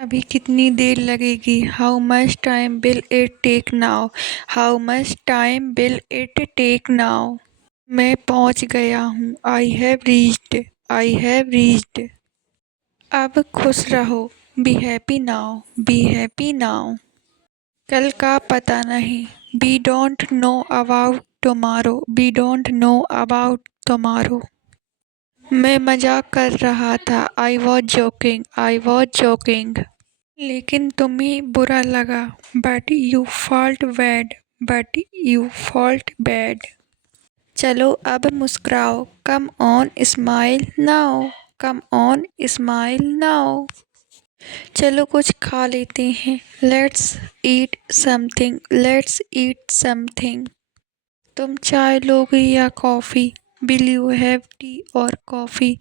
अभी कितनी देर लगेगी? How much time will it take now? How much time will it take now? मैं पहुंच गया हूँ। I have reached. I have reached. अब खुश रहो। Be happy now. Be happy now. कल का पता नहीं। We don't know about tomorrow. We don't know about tomorrow. मैं मजाक कर रहा था। I was joking. I was joking. लेकिन तुम्हें बुरा लगा। But you fault bad. But you fault bad. चलो अब मुस्कुराओ। Come on smile now. Come on smile now. चलो कुछ खा लेते हैं। Let's eat something. Let's eat something. तुम चाय लोगे या coffee? Will you have tea or coffee?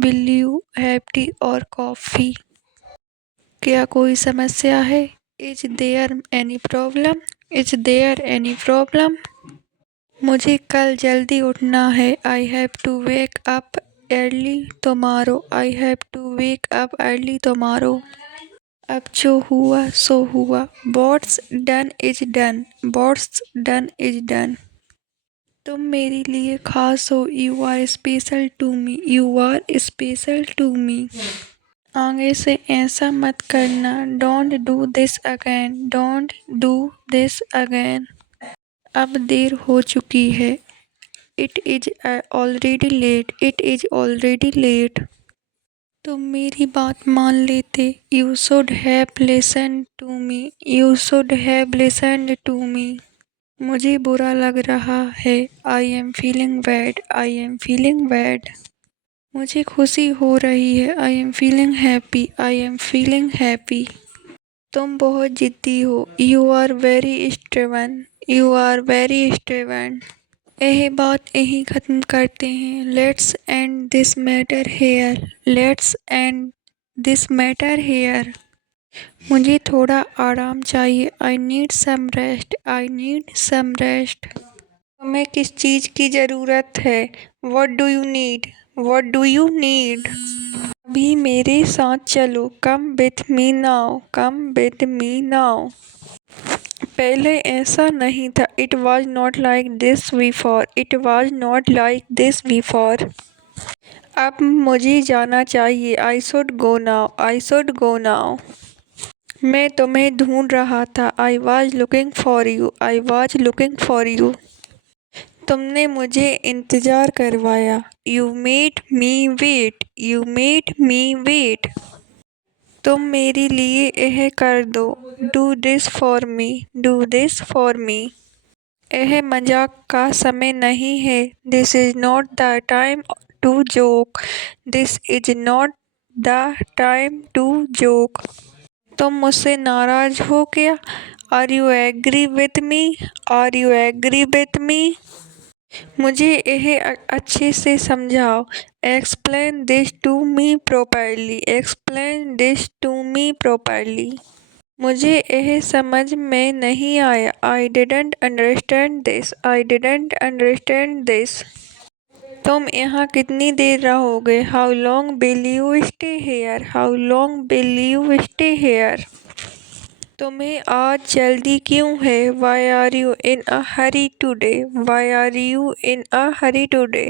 Will you have tea or coffee? क्या कोई समस्या है? Is there any problem? Is there any problem? मुझे कल जल्दी उठना है। I have to wake up early tomorrow. I have to wake up early tomorrow. अब जो हुआ सो हुआ। What's done is done. What's done is done. तुम मेरे लिए खास हो। You are special to me. You are special to me. आगे से ऐसा मत करना। Don't do this again. Don't do this again. अब देर हो चुकी है। It is already late. It is already late. तुम मेरी बात मान लेते। You should have listen to me. You should have listen to me. मुझे बुरा लग रहा है। I am feeling bad. I am feeling bad. मुझे खुशी हो रही है। I am feeling happy. I am feeling happy. तुम बहुत जिद्दी हो। You are very stubborn. You are very stubborn. यह बात यहीं ख़त्म करते हैं। Let's end this matter here. Let's end this matter here. मुझे थोड़ा आराम चाहिए। I need some rest. I need some rest. तुम्हें किस चीज़ की ज़रूरत है? What do you need? What do you need? अभी मेरे साथ चलो। Come with me now. Come with me now. पहले ऐसा नहीं था। It was not like this before. It was not like this before. अब मुझे जाना चाहिए। I should go now. I should go now. मैं तुम्हें ढूंढ रहा था। I was looking for you. I was looking for you. तुमने मुझे इंतज़ार करवाया। You made me wait. You made me wait. तुम मेरे लिए यह कर दो। Do this for me. Do this for me. यह मजाक का समय नहीं है। This is not the time to joke. This is not the time to joke. तुम मुझसे नाराज़ हो क्या? Are you agree with me? Are you agree with me? मुझे यह अच्छे से समझाओ। Explain this to me properly. Explain this to me properly. मुझे यह समझ में नहीं आया। I didn't understand this. I didn't understand this. तुम यहाँ कितनी देर रहोगे? How long will you stay here? How long will you stay here? तुम्हें आज जल्दी क्यों है? Why are you in a hurry today? Why are you in a hurry today?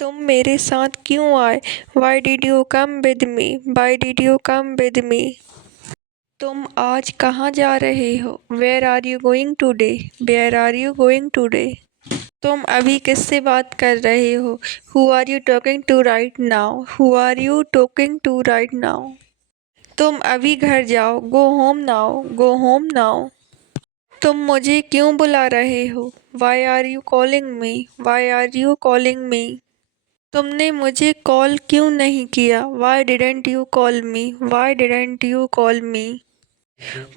तुम मेरे साथ क्यों आए? Why did you come with me? Why did you come with me? तुम आज कहाँ जा रहे हो? Where are you going today? Where are you going today? तुम अभी किससे बात कर रहे हो? Who are you talking to right now? Who are you talking to right now? तुम अभी घर जाओ। Go home now. Go home now. तुम मुझे क्यों बुला रहे हो? Why are you calling me? Why are you calling me? तुमने मुझे कॉल क्यों नहीं किया? Why didn't you call me? Why didn't you call me?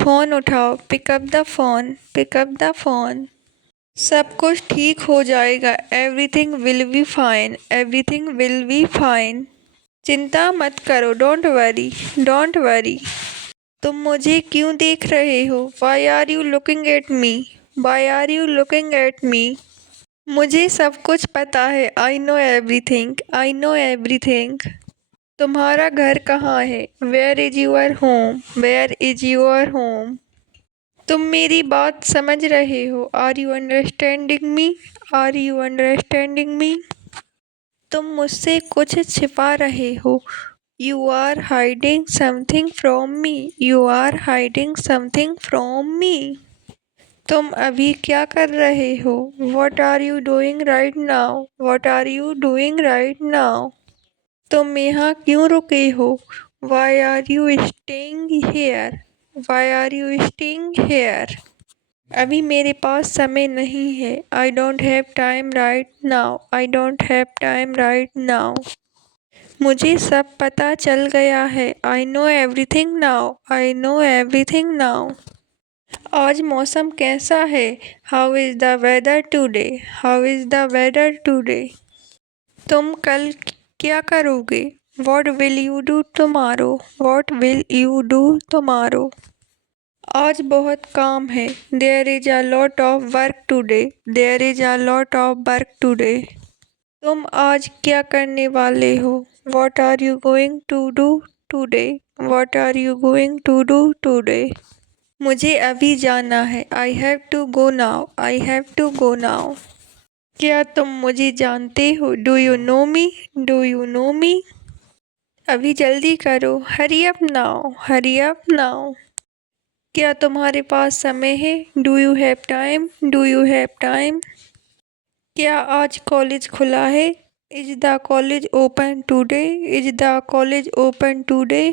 Phone उठाओ। Pick up the phone. Pick up the phone. सब कुछ ठीक हो जाएगा। Everything will be fine. Everything will be fine. चिंता मत करो। Don't worry. Don't worry. तुम मुझे क्यों देख रहे हो? Why are you looking at me? Why are you looking at me? मुझे सब कुछ पता है। I know everything. I know everything. तुम्हारा घर कहाँ है? Where is your home? Where is your home? तुम मेरी बात समझ रहे हो? Are you understanding me? Are you understanding me? तुम मुझसे कुछ छिपा रहे हो। You are hiding something from me. You are hiding something from me. तुम अभी क्या कर रहे हो? What are you doing right now? What are you doing right now? तुम यहाँ क्यों रुके हो? Why are you staying here? Why are you staying here? अभी मेरे पास समय नहीं है। I don't have time right now. I don't have time right now. मुझे सब पता चल गया है। I know everything now. I know everything now. आज मौसम कैसा है? How is the weather today? How is the weather today? तुम कल क्या करोगे? What will you do tomorrow? What will you do tomorrow? आज बहुत काम है। There is a lot of work today. There is a lot of work today. तुम आज क्या करने वाले हो? What are you going to do today? What are you going to do today? मुझे अभी जाना है। I have to go now. I have to go now. क्या तुम मुझे जानते हो? Do you know me? Do you know me? अभी जल्दी करो। Hurry up now. हरी अप नाउ। क्या तुम्हारे पास समय है? Do you have time? Do you have time? क्या आज कॉलेज खुला है? Is the college open today? Is the college open today?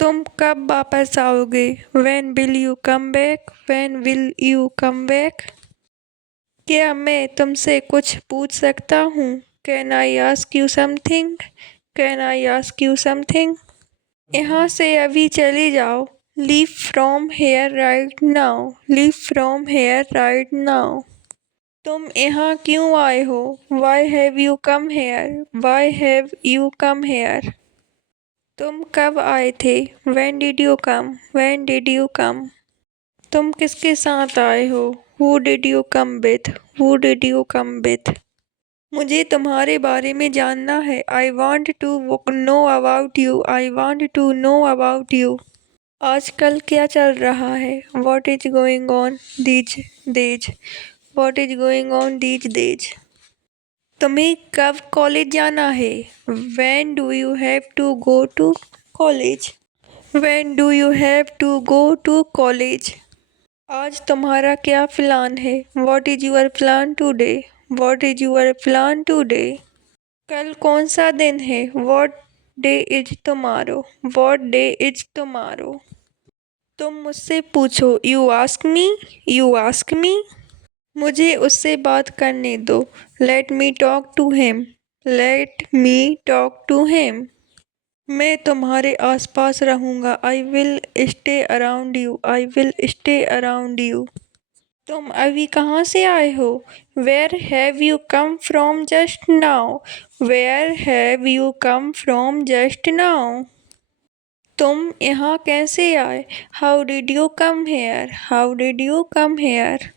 तुम कब वापस आओगे? When will you come back? When will you come back? क्या मैं तुमसे कुछ पूछ सकता हूँ? Can I ask you something? Can I ask you something? यहाँ से अभी चले जाओ। Leave from here right now. Leave from here right now. तुम यहाँ क्यों आए हो? Why have you come here? Why have you come here? तुम कब आए थे? When did you come? When did you come? तुम किसके साथ आए हो? Who did you come with? Who did you come with? मुझे तुम्हारे बारे में जानना है। I want to know about you. I want to know about you. आजकल क्या चल रहा है? What is going on these days? What is going on these days? तुम्हें कब कॉलेज जाना है? When do you have to go to college? When do you have to go to college? आज तुम्हारा क्या प्लान है? What is your plan today? What is your plan today? कल कौन सा दिन है? What day is tomorrow? What day is tomorrow? तुम मुझसे पूछो। You ask me? You ask मी? मुझे उससे बात करने दो। Let me talk to him. Let me talk to him. मैं तुम्हारे आसपास रहूँगा। I will stay around you. I will stay around you. तुम अभी कहाँ से आए हो? Where have you come from just now? Where have you come from just now? तुम यहाँ कैसे आए? How did you come here? How did you come hair?